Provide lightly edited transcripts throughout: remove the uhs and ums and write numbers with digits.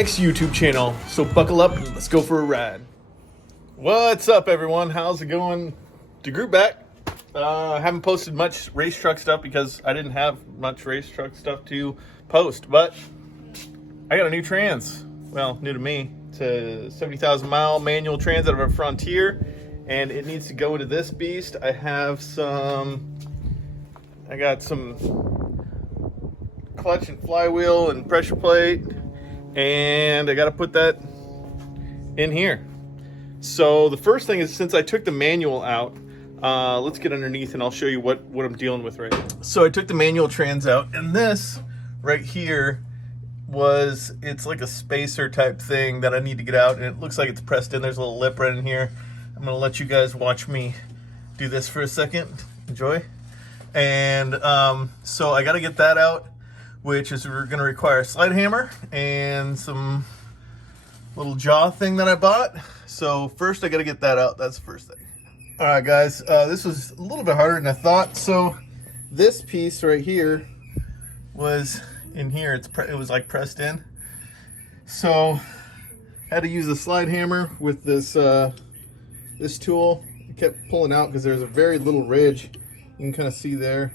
Dagrootx YouTube channel. So buckle up and let's go for a ride. What's up, everyone? How's it going? Dagrootx back. I haven't posted much race truck stuff because I didn't have much race truck stuff to post, but I got a new trans. Well, new to me. It's a 70,000 mile manual trans out of a Frontier, and it needs to go into this beast. I got some clutch and flywheel and pressure plate, and I got to put that in here. So the first thing is, since I took the manual out, let's get underneath and I'll show you what I'm dealing with right now. So I took the manual trans out, and this right here it's like a spacer type thing that I need to get out, and it looks like it's pressed in. There's a little lip right in here. I'm gonna let you guys watch me do this for a second. Enjoy. And so I got to get that out, which is we're gonna require a slide hammer and some little jaw thing that I bought. So first I got to get that out. That's the first thing. All right, guys, this was a little bit harder than I thought. So this piece right here was in here. It was like pressed in. So I had to use a slide hammer with this this tool. It kept pulling out because there's a very little ridge. You can kind of see there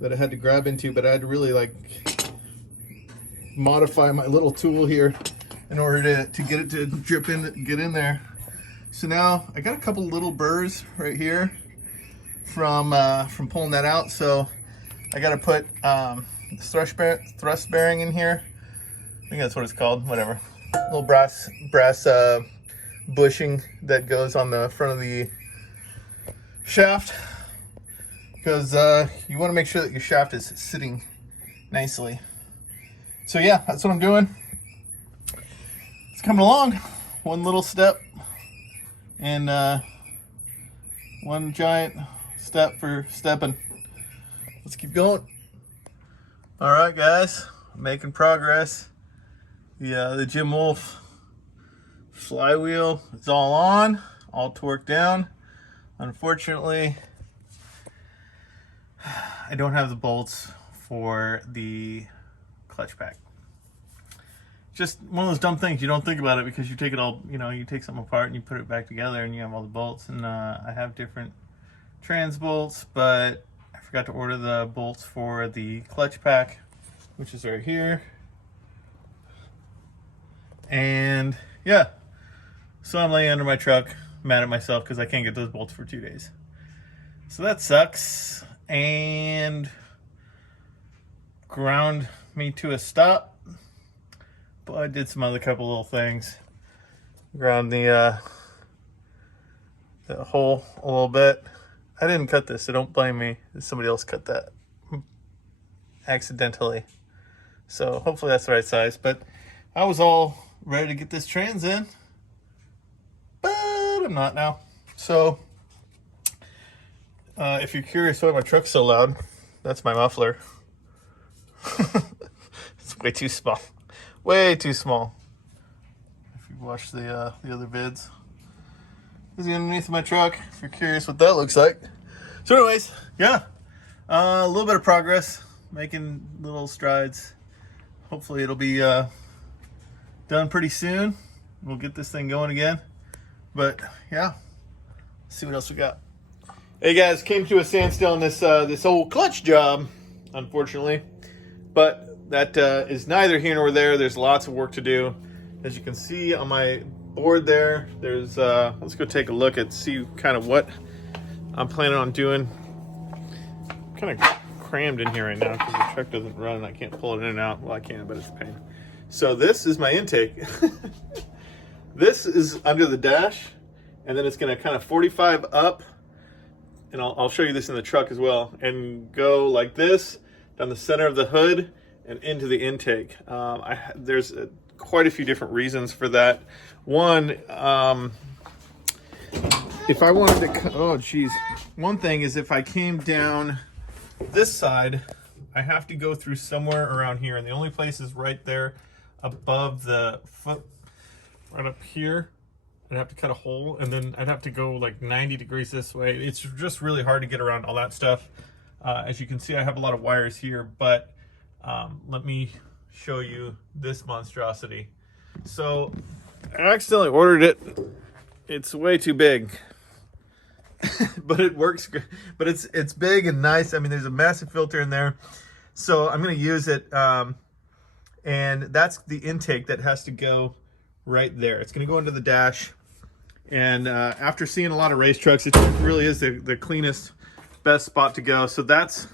that I had to grab into, but I had to really like modify my little tool here in order to get it to drip in, get in there. So now I got a couple little burrs right here from pulling that out. So I got to put thrust bearing in here. I think that's what it's called. Whatever. Little brass bushing that goes on the front of the shaft, because you want to make sure that your shaft is sitting nicely. So yeah, that's what I'm doing. It's coming along. One little step and one giant step for stepping. Let's keep going. All right, guys, making progress. The Jim Wolf flywheel is all on, all torqued down. Unfortunately, I don't have the bolts for the clutch pack. Just one of those dumb things. You don't think about it because you take it all, you take something apart and you put it back together and you have all the bolts. And I have different trans bolts, but I forgot to order the bolts for the clutch pack, which is right here. And yeah, so I'm laying under my truck, mad at myself because I can't get those bolts for 2 days. So that sucks, and ground me to a stop. But I did some other couple little things. Ground the hole a little bit. I didn't cut this, so don't blame me. Somebody else cut that accidentally. So hopefully that's the right size. But I was all ready to get this trans in, but I'm not now. So if you're curious why my truck's so loud, that's my muffler. It's way too small. Way too small. If you watch the other vids. This is underneath my truck, if you're curious what that looks like. So anyways, yeah. A little bit of progress. Making little strides. Hopefully it'll be done pretty soon. We'll get this thing going again. But yeah, let's see what else we got. Hey guys, came to a standstill on this old clutch job, unfortunately. But that is neither here nor there. There's lots of work to do. As you can see on my board there, there's let's go take a look at see kind of what I'm planning on doing. I'm kind of crammed in here right now because the truck doesn't run and I can't pull it in and out. Well, I can, but it's a pain. So this is my intake. This is under the dash, and then it's going to kind of 45 up, and I'll show you this in the truck as well, and go like this down the center of the hood and into the intake. There's quite a few different reasons for that. One, if I wanted to, one thing is if I came down this side, I have to go through somewhere around here, and the only place is right there above the foot, right up here. I'd have to cut a hole, and then I'd have to go like 90 degrees this way. It's just really hard to get around all that stuff. As you can see, I have a lot of wires here, but let me show you this monstrosity. So I accidentally ordered it. It's way too big. But it works good. But it's big and nice. I mean, there's a massive filter in there. So I'm going to use it. And that's the intake that has to go right there. It's going to go into the dash. And after seeing a lot of race trucks, it really is the cleanest, best spot to go. So that's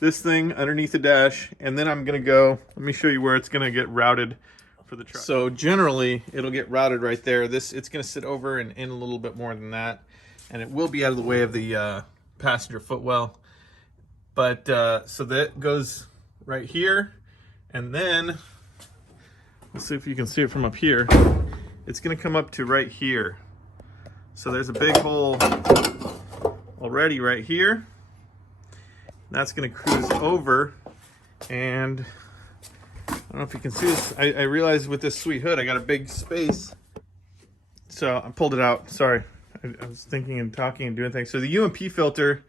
this thing underneath the dash. And then I'm going to go, let me show you where it's going to get routed for the truck. So generally, it'll get routed right there. It's going to sit over and in a little bit more than that. And it will be out of the way of the passenger footwell. But so that goes right here. And then, let's see if you can see it from up here. It's going to come up to right here. So there's a big hole already right here. That's going to cruise over. And I don't know if you can see this. I realized with this sweet hood, I got a big space. So I pulled it out. Sorry. I was thinking and talking and doing things. So the UMP filter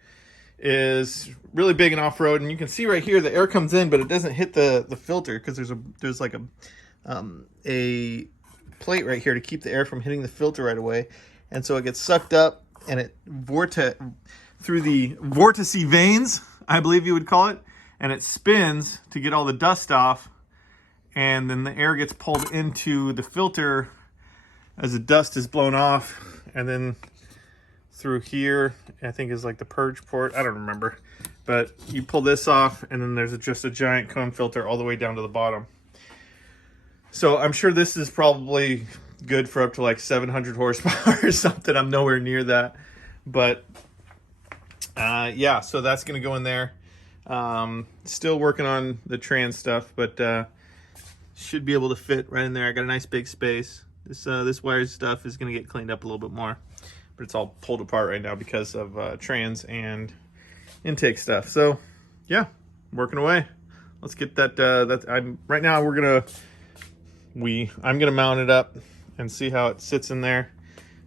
is really big and off-road, and you can see right here the air comes in, but it doesn't hit the filter because there's like a plate right here to keep the air from hitting the filter right away, and so it gets sucked up and it through the vortice veins, I believe you would call it, and it spins to get all the dust off, and then the air gets pulled into the filter as the dust is blown off, and then through here, I think is like the purge port. I don't remember, but you pull this off, and then there's just a giant cone filter all the way down to the bottom. So I'm sure this is probably good for up to like 700 horsepower or something. I'm nowhere near that, but yeah. So that's gonna go in there. Still working on the trans stuff, but should be able to fit right in there. I got a nice big space. This wire stuff is going to get cleaned up a little bit more, but it's all pulled apart right now because of trans and intake stuff. So yeah, working away. Let's get that. Right now I'm gonna mount it up and see how it sits in there.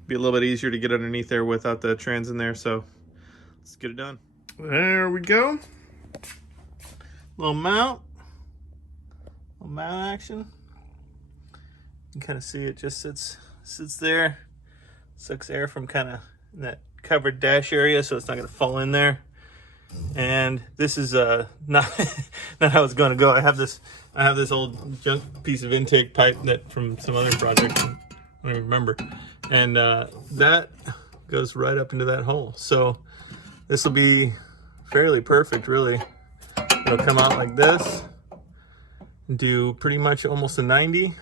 Be a little bit easier to get underneath there without the trans in there. So let's get it done. There we go. Little mount action. You can kind of see it just sits there, sucks air from kind of that covered dash area, so it's not going to fall in there. And this is not how it's going to go. I have this old junk piece of intake pipe that from some other project, I don't even remember, and that goes right up into that hole. So this will be fairly perfect, really. It'll come out like this, do pretty much almost a 90.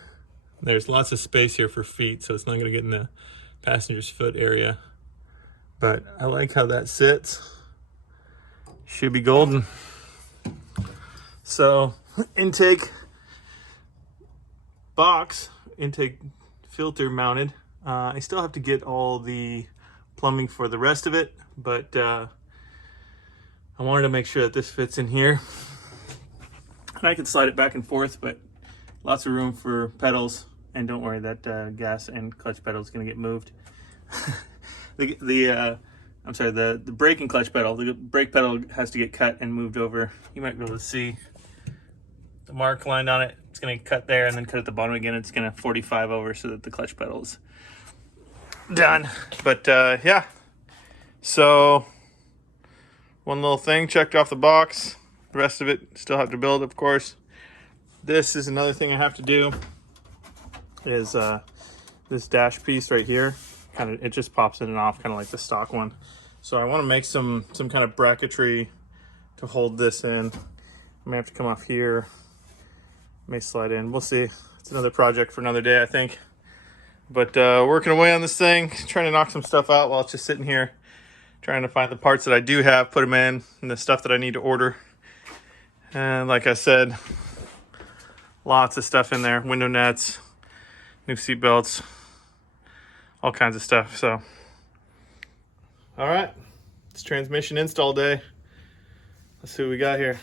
There's lots of space here for feet, so it's not going to get in the passenger's foot area. But I like how that sits. Should be golden. So intake box, intake filter mounted. I still have to get all the plumbing for the rest of it, but I wanted to make sure that this fits in here. And I can slide it back and forth, but lots of room for pedals. And don't worry, that gas and clutch pedal is going to get moved. I'm sorry, the brake and clutch pedal. The brake pedal has to get cut and moved over. You might be able to see the mark line on it. It's going to cut there and then cut at the bottom again. It's going to 45 over so that the clutch pedal's done. But yeah, so one little thing checked off the box. The rest of it still have to build, of course. This is another thing I have to do. Is this dash piece right here. It just pops in and off, kind of like the stock one. So I want to make some kind of bracketry to hold this in. I may have to come off here, may slide in. We'll see. It's another project for another day, I think. But working away on this thing, trying to knock some stuff out while it's just sitting here, trying to find the parts that I do have, put them in, and the stuff that I need to order. And like I said, lots of stuff in there, window nets, new seat belts, all kinds of stuff. So all right, it's transmission install day. Let's see what we got here.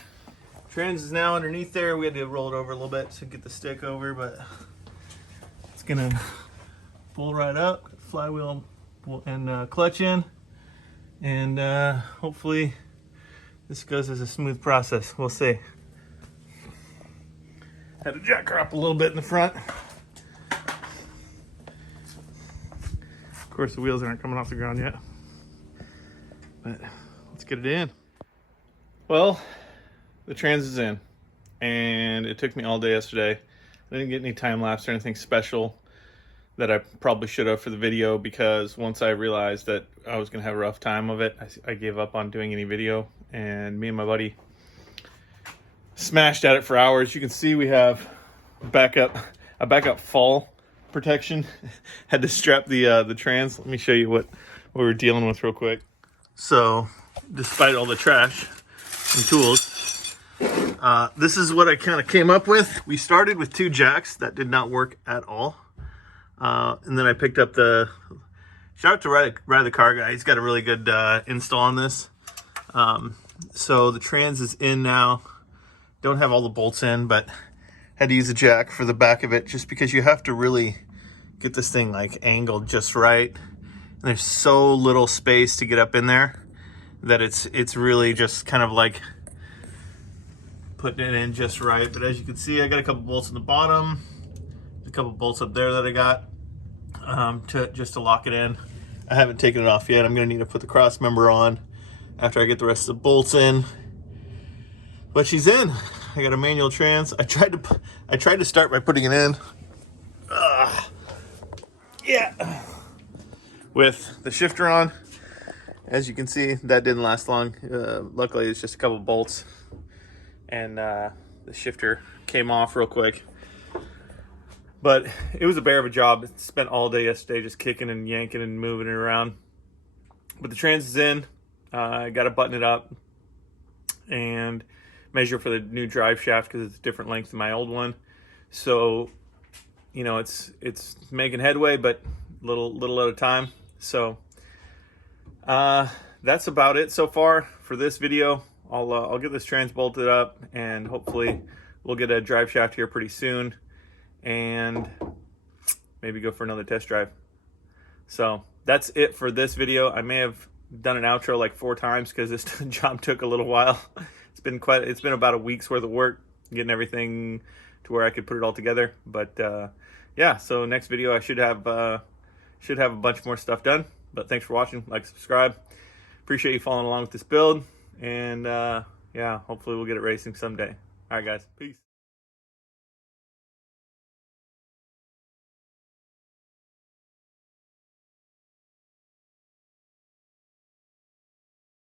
Trans is now underneath there. We had to roll it over a little bit to get the stick over, but it's gonna pull right up, flywheel and clutch in, and hopefully this goes as a smooth process. We'll see. Had to jack her up a little bit in the front. Of course, the wheels aren't coming off the ground yet, but let's get it in. Well, the trans is in, and it took me all day yesterday. I didn't get any time lapse or anything special that I probably should have for the video, because once I realized that I was gonna have a rough time of it, I gave up on doing any video, and me and my buddy smashed at it for hours. You can see we have a backup fall protection. Had to strap the trans. Let me show you what we're dealing with real quick. So, despite all the trash and tools, this is what I kind of came up with. We started with 2 jacks that did not work at all, and then I picked up shout out to Ride the Car guy. He's got a really good install on this. So the trans is in now. Don't have all the bolts in, but had to use a jack for the back of it, just because you have to really get this thing like angled just right. And there's so little space to get up in there that it's really just kind of like putting it in just right. But as you can see, I got a couple bolts in the bottom, a couple bolts up there that I got just to lock it in. I haven't taken it off yet. I'm gonna need to put the cross member on after I get the rest of the bolts in. But she's in. I got a manual trans. I tried to start by putting it in. Yeah. With the shifter on. As you can see, that didn't last long. Luckily, it's just a couple bolts, and the shifter came off real quick. But it was a bear of a job. Spent all day yesterday just kicking and yanking and moving it around. But the trans is in. I got to button it up and measure for the new drive shaft, because it's a different length than my old one. So, you know, it's making headway, but little at a time. So that's about it so far for this video. I'll get this trans bolted up, and hopefully we'll get a drive shaft here pretty soon, and maybe go for another test drive. So that's it for this video. I may have done an outro like 4 times because this job took a little while. It's been about a week's worth of work getting everything to where I could put it all together. But yeah, so next video I should have a bunch more stuff done. But thanks for watching. Like, subscribe. Appreciate you following along with this build, and yeah, hopefully we'll get it racing someday. All right, guys, peace.